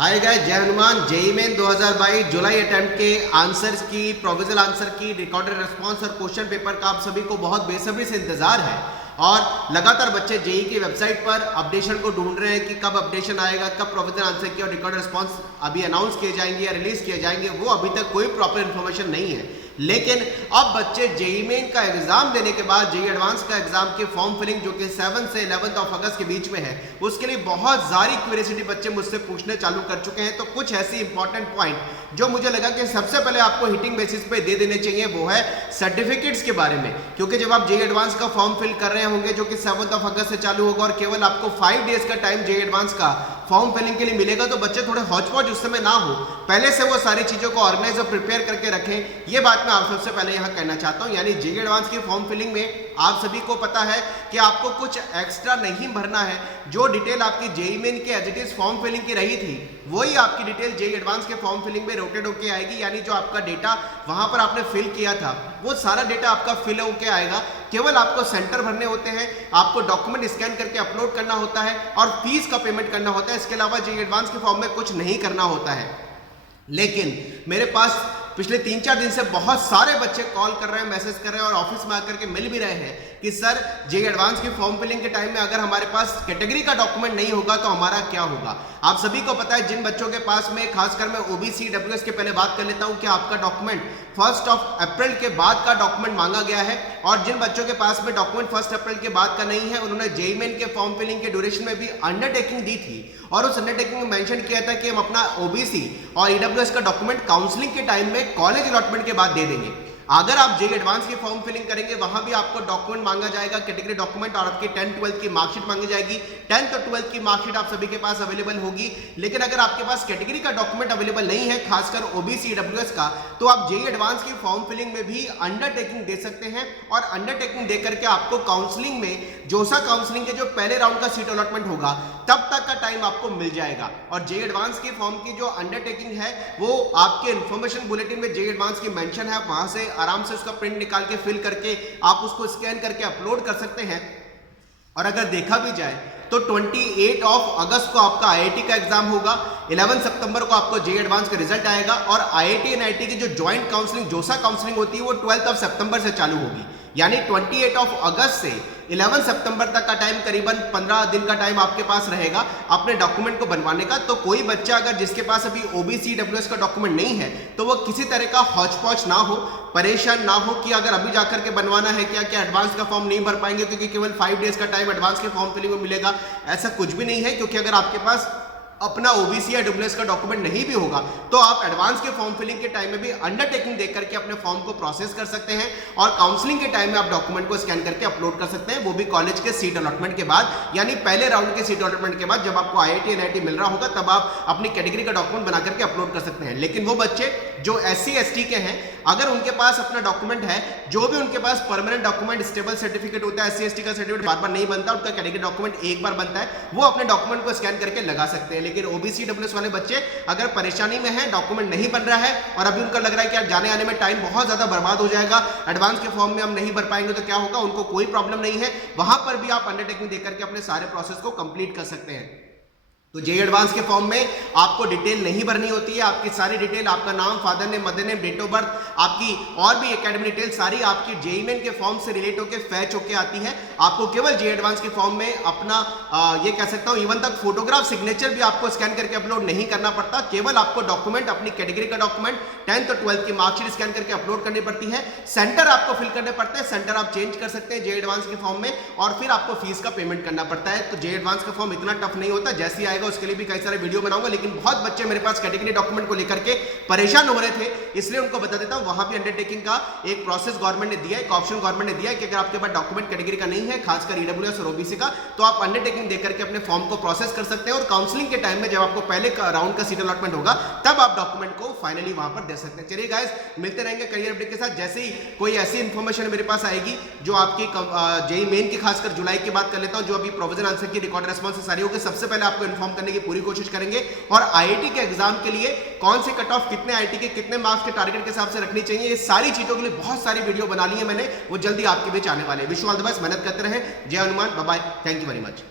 Hi guys, जय Hanuman. JEE main 2022 जुलाई attempt के answers की, प्रोविजनल आंसर की, रिकॉर्डेड रिस्पांस और क्वेश्चन पेपर का आप सभी को बहुत बेसब्री से इंतजार है और लगातार बच्चे जेईई की वेबसाइट पर अपडेशन को ढूंढ रहे हैं कि कब अपडेशन आएगा, कब प्रोविजनल आंसर की और रिकॉर्डेड रिस्पांस अभी अनाउंस किए जाएंगे या रिलीज किए जाएंगे। वो अभी तक कोई प्रॉपर इन्फॉर्मेशन नहीं है। लेकिन अब बच्चे जेईई मेन का एग्जाम देने के बाद जेईई एडवांस का एग्जाम के फॉर्म फिलिंग जो कि 7 से 11 अगस्त के बीच में है, उसके लिए बहुत सारी क्यूरियोसिटी बच्चे मुझसे पूछने चालू कर चुके हैं। तो कुछ ऐसी इंपॉर्टेंट पॉइंट जो मुझे लगा कि सबसे पहले आपको हिटिंग बेसिस पे दे देने चाहिए, वो है सर्टिफिकेट्स के बारे में। क्योंकि जब आप जेईई एडवांस का फॉर्म फिल कर रहे होंगे जो कि 7 अगस्त से चालू होगा और केवल आपको 5 डेज का टाइम जेईई एडवांस का फॉर्म फिलिंग के लिए मिलेगा, तो बच्चे थोड़े हौच-पौच उस समय ना हो, पहले से वो सारी चीजों को ऑर्गेनाइज और प्रिपेयर करके रखें। ये बात मैं आप सबसे पहले यहाँ कहना चाहता हूँ। यानी जेईई एडवांस की फॉर्म फिलिंग में आप सभी को पता है कि आपको कुछ एक्स्ट्रा नहीं भरना है। जो डिटेल आपकी जेईई मेन के as it is form filling की रही थी, वही आपकी डिटेल जेईई एडवांस के फॉर्म फिलिंग में रोटेट होके आएगी। यानी जो आपका डेटा वहां पर आपने फिल किया था, वो सारा डेटा आपका फिल होके आएगा। केवल आपको सेंटर भरने होते हैं, आपको डॉक्यूमेंट स्कैन करके अपलोड करना होता है और फीस का पेमेंट करना होता है। इसके अलावा जेईई एडवांस के फॉर्म में कुछ नहीं करना होता है। लेकिन मेरे पास पिछले 3-4 दिन से बहुत सारे बच्चे कॉल कर रहे हैं, मैसेज कर रहे हैं और ऑफिस में आकर के मिल भी रहे हैं कि सर, जेईई एडवांस की फॉर्म फिलिंग के टाइम में अगर हमारे पास कैटेगरी का डॉक्यूमेंट नहीं होगा तो हमारा क्या होगा। आप सभी को पता है, जिन बच्चों के पास में, खासकर मैं ओबीसी डब्ल्यूएस के पहले बात कर लेता हूं कि आपका डॉक्यूमेंट 1 अप्रैल के बाद का डॉक्यूमेंट मांगा गया है, और जिन बच्चों के पास में डॉक्यूमेंट 1 अप्रैल के बाद का नहीं है, उन्होंने जेईई मेन के फॉर्म फिलिंग के ड्यूरेशन में भी अंडरटेकिंग दी थी और उस अंडरटेकिंग में मेंशन किया था कि हम अपना ओबीसी और ईडब्ल्यूएस का डॉक्यूमेंट काउंसलिंग के टाइम में कॉलेज अलॉटमेंट के बाद दे देंगे। अगर आप जेईई एडवांस की फॉर्म फिलिंग करेंगे, वहां भी आपको डॉक्यूमेंट मांगा जाएगा, कैटेगरी डॉक्यूमेंट, और आपकी 10th-12th की मार्कशीट मांगी जाएगी। 10th और 12th की मार्कशीट आप सभी के पास अवेलेबल होगी। लेकिन अगर आपके पास कैटेगरी का डॉक्यूमेंट अवेलेबल नहीं है, खासकर ओबीसी ईडब्ल्यूएस का, तो आप जेईई एडवांस की फॉर्म फिलिंग में भी अंडरटेकिंग दे सकते हैं और अंडरटेकिंग देकर के आपको काउंसलिंग में, जोसा काउंसलिंग के जो पहले राउंड का सीट अलॉटमेंट होगा, तब तक का टाइम आपको मिल जाएगा। और जेईई एडवांस की फॉर्म की जो अंडरटेकिंग है, वो आपके इन्फॉर्मेशन बुलेटिन में जेईई एडवांस की मेंशन है। वहां से आराम से उसका प्रिंट निकाल के फिल करके आप उसको स्कैन करके अपलोड कर सकते हैं। और अगर देखा भी जाए तो 28 अगस्त को आपका आईआईटी का एग्जाम होगा, 11 सितंबर को आपको जेईई एडवांस का रिजल्ट आएगा, और आईआईटी एनआईटी की जो ज्वाइंट काउंसलिंग, जोसा काउंसलिंग होती है, वो 12 सितंबर से चालू होगी। यानी 28 अगस्त से 11 सितंबर तक का टाइम, करीबन 15 दिन का टाइम आपके पास रहेगा अपने डॉक्यूमेंट को बनवाने का। तो कोई बच्चा अगर जिसके पास अभी ओबीसी डब्ल्यूएस का डॉक्यूमेंट नहीं है, तो वो किसी तरह का हौच-पौच ना हो, परेशान ना हो कि अगर अभी जाकर के बनवाना है क्या एडवांस का फॉर्म नहीं भर पाएंगे क्योंकि केवल 5 डेज का टाइम एडवांस के फॉर्म फिलिंग में मिलेगा। ऐसा कुछ भी नहीं है, क्योंकि अगर आपके पास अपना ओबीसी या डब्ल्यूएस का डॉक्यूमेंट नहीं भी होगा, तो आप एडवांस के फॉर्म फिलिंग के टाइम में भी अंडरटेकिंग देकर करके अपने फॉर्म को प्रोसेस कर सकते हैं, और काउंसलिंग के टाइम में आप डॉक्यूमेंट को स्कैन करके अपलोड कर सकते हैं, वो भी कॉलेज के सीट अलॉटमेंट के बाद। यानी पहले राउंड के सीट अलॉटमेंट के बाद, जब आपको आईआईटी एनआईटी मिल रहा होगा, तब आप अपनी कैटेगरी का डॉक्यूमेंट बना करके अपलोड कर सकते हैं। लेकिन वो बच्चे जो एससी एसटी के हैं, अगर उनके पास अपना डॉक्यूमेंट है, जो भी उनके पास परमानेंट डॉक्यूमेंट, स्टेबल सर्टिफिकेट होता है, एससी एसटी का सर्टिफिकेट बार बार नहीं बनता, उनका कैटेगरी डॉक्यूमेंट एक बार बनता है, वो अपने डॉक्यूमेंट को स्कैन करके लगा सकते हैं। लेकिन ओबीसी डब्ल्यूएस वाले बच्चे अगर परेशानी में हैं, डॉक्यूमेंट नहीं बन रहा है और अभी उनका लग रहा है कि यार जाने आने में टाइम बहुत ज्यादा बर्बाद हो जाएगा, एडवांस के फॉर्म में हम नहीं भर पाएंगे तो क्या होगा, उनको कोई प्रॉब्लम नहीं है। वहां पर भी आप अंडरटेकिंग देकर के अपने सारे प्रोसेस को कंप्लीट कर सकते हैं। तो जेईई एडवांस के फॉर्म में आपको डिटेल नहीं भरनी होती है। आपकी सारी डिटेल, आपका नाम, father name, mother name, date of birth, आपकी और भी एकेडमिक डिटेल सारी आपकी जेईई मेन के फॉर्म से रिलेट होकर फैच होकर आती है। आपको केवल जेईई एडवांस के फॉर्म में अपना ये कह सकता हूं, इवन तक फोटोग्राफ, सिग्नेचर भी आपको स्कैन करके अपलोड नहीं करना पड़ता। केवल आपको डॉक्यूमेंट, अपनी कैटेगरी का डॉक्यूमेंट, 10th और 12th की मार्कशीट स्कैन करके अपलोड करनी पड़ती है। सेंटर आपको फिल करने पड़ते हैं, सेंटर आप चेंज कर सकते हैं जेईई एडवांस के फॉर्म में, और फिर आपको फीस का पेमेंट करना पड़ता है। तो जेईई एडवांस का फॉर्म इतना टफ नहीं होता। जैसे आएगा उसके लिए भी कई सारे वीडियो बनाऊंगा, लेकिन बहुत बच्चे मेरे पास कैटेगरी डॉक्यूमेंट को लेकर के परेशान हो रहे थे, इसलिए उनको बता देता हूं, वहां भी अंडरटेकिंग का एक प्रोसेस गवर्नमेंट ने दिया है, एक ऑप्शन गवर्नमेंट ने दिया है कि अगर आपके पास डॉक्यूमेंट कैटेगरी का नहीं है, खासकर ईडब्ल्यूएस और ओबीसी का, तो आप अंडरटेकिंग देकर के अपने फॉर्म को प्रोसेस कर सकते हैं। और काउंसलिंग के टाइम में, जब आपको पहले राउंड का सीट अलॉटमेंट होगा, तब आप डॉक्यूमेंट को फाइनली वहां पर दे सकते हैं। चलिए गाइस, मिलते रहेंगे करियर अपडेट के साथ। जैसे ही कोई ऐसी इंफॉर्मेशन मेरे पास आएगी जो आपकी जेईई मेन की, खासकर जुलाई की बात कर लेता हूं, जो अभी प्रोविजनल आंसर की रिकॉर्ड रिस्पांस सारी होगी, सबसे पहले आपको इन्फॉर्म करने की पूरी कोशिश करेंगे। और आईआईटी के एग्जाम के लिए कौन से कट ऑफ, कितने आईआईटी के कितने मार्क्स के टारगेट के हिसाब से रखनी चाहिए, ये सारी चीजों के लिए बहुत सारी वीडियो बना ली है मैंने, वो जल्दी आपके बीच आने वाले। Wish you all the best, मेहनत करते रहें। जय Hanuman, bye bye, thank you very much.